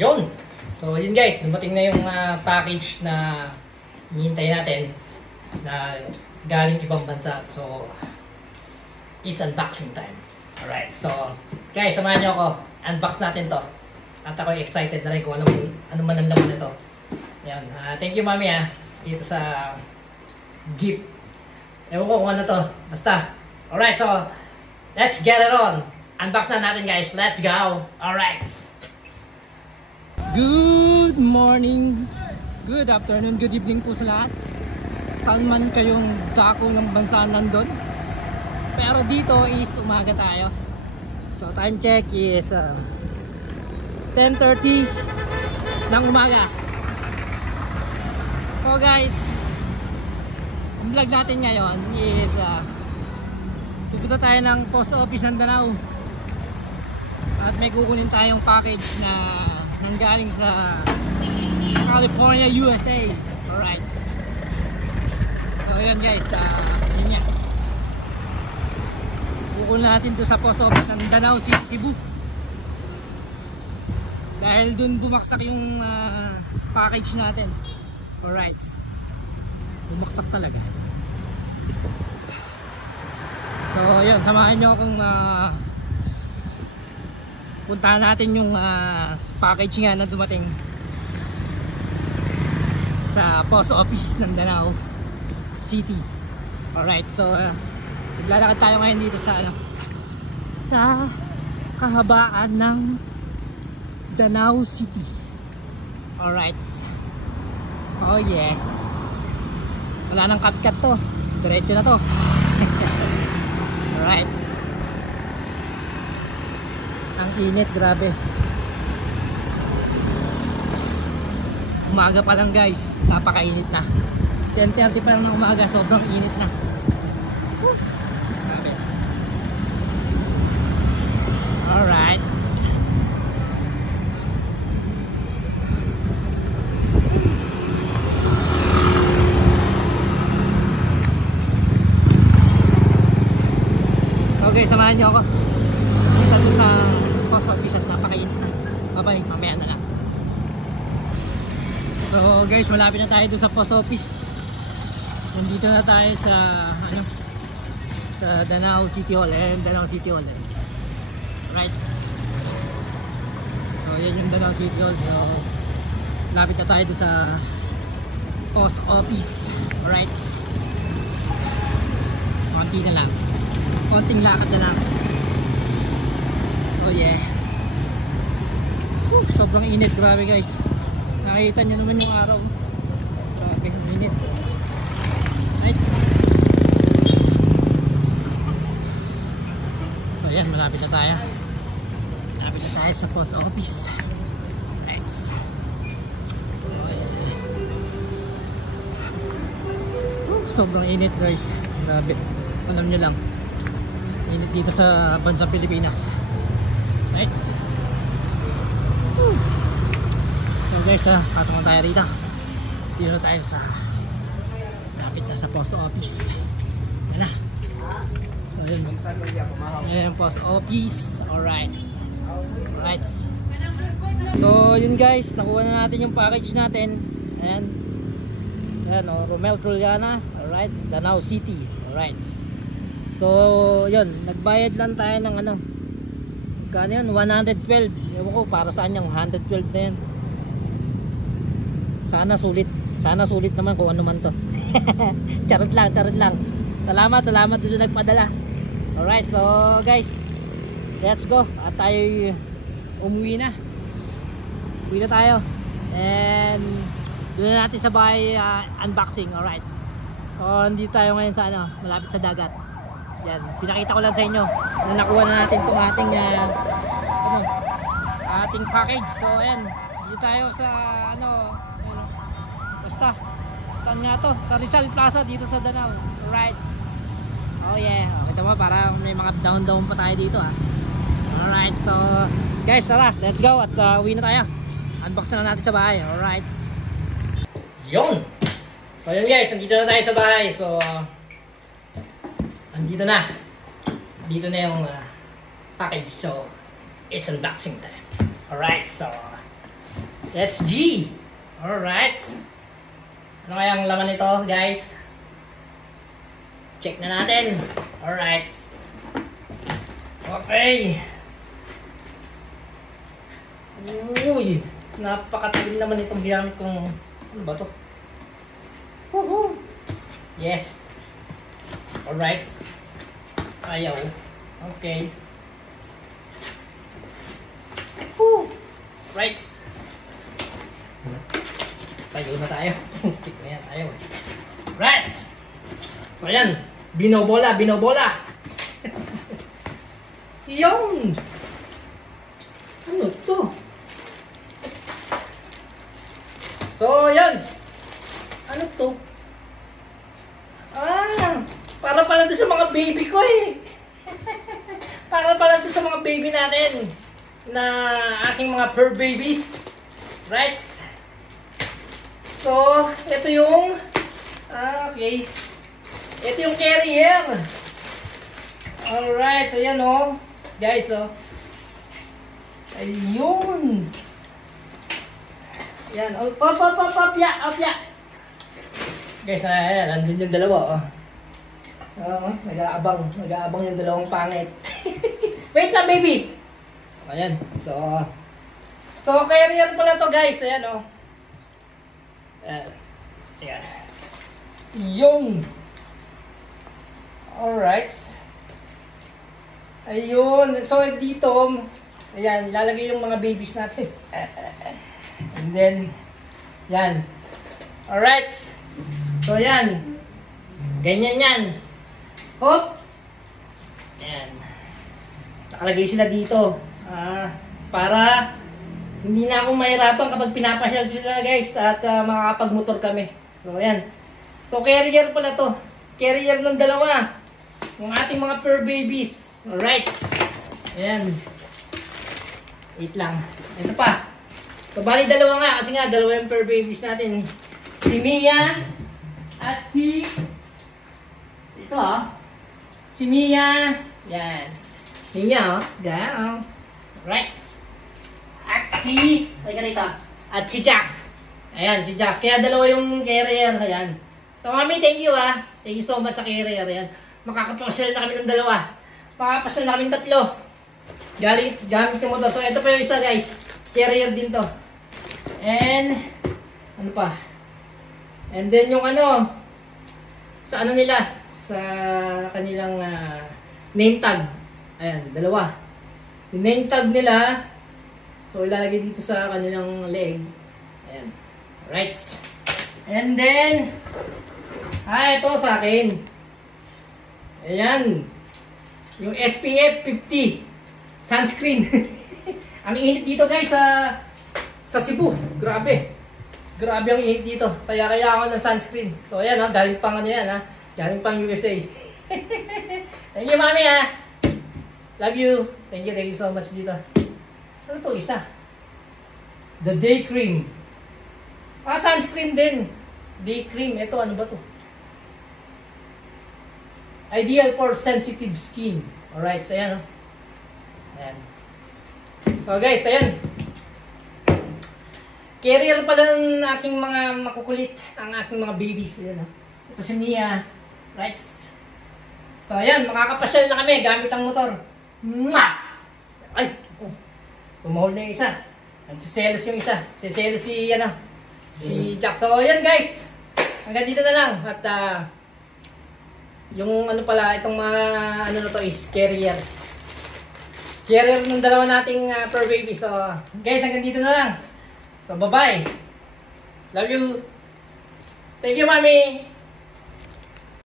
Yun! So yun guys, dumating na yung package na hinihintay natin na galing ibang bansa. So, it's unboxing time. Alright, so guys, samahan nyo ako. Unbox natin to. At ako excited na rin kung ano man ang laman nito. Yan. Thank you mami dito sa gift. Ewan ko kung ano to. Basta. Alright, so let's get it on. Unbox na natin guys. Let's go. Alright. Good morning, good afternoon, good evening po sa lahat. Saan man kayong dako ng bansa nandun. Pero dito is umaga tayo. So time check is 10:30 ng umaga. So guys, ang vlog natin ngayon is pupunta tayo ng post office ng Danao. At may kukunin tayong package na nanggaling sa California, USA. Alright. So yun guys, yun yan. Kukunin natin to sa post office ng Danao City, Cebu. Dahil dun bumaksak yung package natin. Alright. Bumaksak talaga. So yun, samahan nyo akong puntahan natin yung package nga na dumating sa post office ng Danao City. Alright, so naglalakad tayo ngayon dito sa kahabaan ng Danao City. Alright. Oh yeah. Wala nang cut-cut to. Diretso na to. Alright. Ang init, grabe. Umaga pa lang guys, napakainit na. 10:30 pa lang ng umaga, sobrang init na. Grabe. Alright. So guys, samahan nyo ako. Punta doon sa post office at napakainit na. Bye-bye, mamaya na lang. So guys, malapit na tayo doon sa post office. Nandito na tayo sa sa Danao City Hall. Danao City Hall. Right. So yan yung Danao City Hall. So malapit na tayo doon sa post office. Alright. Konti na lang. Konting lakad na lang. Oh yeah. Sobrang init, grabe guys. Nakikita nyo naman yung araw. Grabe, init. Right. So yan, malapit na tayo. Malapit na tayo sa post office. Right. Oh yeah. Sobrang init guys. Grabe. Alam nyo lang. Init dito sa bansang Pilipinas. Right. So guys, pasok na tayo rito. Dito tayo sa malapit na sa post office. Yan na. So yun. Yan yung post office. Alright. Alright. So yun guys, nakuha na natin yung package natin. Ayan. Ayan o, Romel Trullana. Alright. Danao City. Alright. So yun, nagbayad lang tayo ng kano yun? 112. Ewan ko para saan yung 112 na yan. Sana sulit. Sana sulit naman kung ano man to. Charot lang, charot lang. Salamat doon na nagpadala. Alright, so guys, let's go. At tayo umuwi na. Uwi na tayo. And doon na natin sa bahay unboxing. Alright. So nandito tayo ngayon sa malapit sa dagat. Yan, pinakita ko lang sa inyo na nakuha na natin itong ating ating package. So ayan, dito tayo sa basta saan nga to? Sa Rizal Plaza dito sa Danao. Alright. Oh yeah, kita mo parang may mga down pa tayo dito Alright, so guys, tara, let's go at uwi na tayo. Unbox na natin sa bahay. Alright. Yun. So yun guys, nandito na tayo sa bahay. So andito na. Dito na yung package. So it's unboxing time. Alright, so Let's G. Alright. Ano kayang laman nito, guys? Check na natin. Alright. Okay. Uy. Napakatalim naman itong ginamit kong... Ano ba to? Woohoo! Yes. Alright. Ayaw. Okay. Woo! Right. Tayo na tayo. Ayan, ayaw. Right. So, ayan. Binobola, binobola. Yung. Ano to? So, ayan. Ano to? Para pala to sa mga baby ko eh. Para pala to sa mga baby natin. Na aking mga fur babies. Right? So, ito yung okay. Ito yung carrier. Alright, so yan o. Guys, o. Ayun. Yan. Opya. Guys, nandun yung dalawa, o. Nag-aabang yung dalawang pangit. Wait lang, baby. Ayan. So carrier pala to, guys. Ayan, o. Ayan. Yung. Alright. Ayun. So dito, ayan, ilalagay yung mga babies natin. And then, yan. Alright. So yan. Ganyan yan. Hop. Yan. Nakalagay sila dito. Para hindi na akong mahirapan kapag pinapasyal sila, guys, at makakapag-motor kami. So, ayan. So, carrier pala to. Carrier ng dalawa. Yung ating mga fur babies. Alright. Ayan. Wait lang. Ito pa. So, bali dalawa nga. Kasi nga, dalawa yung fur babies natin. Si Mia at si... Ito, si Mia. Yan. Mia, Yan, Right. At si... Ay ka dito. At si Jax. Ayan, si Jax. Kaya dalawa yung carrier. Ayan. So, mami, thank you, Thank you so much sa carrier. Ayan. Makakapasyal na kami ng dalawa. Makakapasyal na kami ng tatlo. Gamit yung motor. So, ito pa yung isa, guys. Carrier din to. And, ano pa? And then, yung ano, sa ano nila, sa kanilang name tag. Ayan, dalawa. Yung name tag nila, so ilalagay dito sa kanilang leg. Ayan. Right. And then, ito sa akin. Ayan. Yung SPF 50 sunscreen. Ang init dito, guys, sa Cebu. Grabe. Grabe ang init dito. Kaya ako ng sunscreen. So ayan, galing pang ano yan, galing pang USA. Thank you, mami, Love you. Thank you so much dito. Ano to isa? The day cream. Sunscreen din. Day cream. Ito, ano ba to? Ideal for sensitive skin. Alright, so ayan, Ayan. So guys, ayan. Carrier pala ng aking mga makukulit. Ang aking mga babies. Ayan, Ito si Mia. Right. So ayan, makakapasyal na kami gamit ang motor. Mwah! Ay! Tumahol na yung isa. Nagsiselos yung isa. Siselos si Jack. So ayan, guys. Hanggang dito na lang. At yung ano pala, itong mga ano na to is carrier. Carrier ng dalawa nating fur baby. So guys, hanggang dito na lang. So bye-bye. Love you. Thank you, mommy.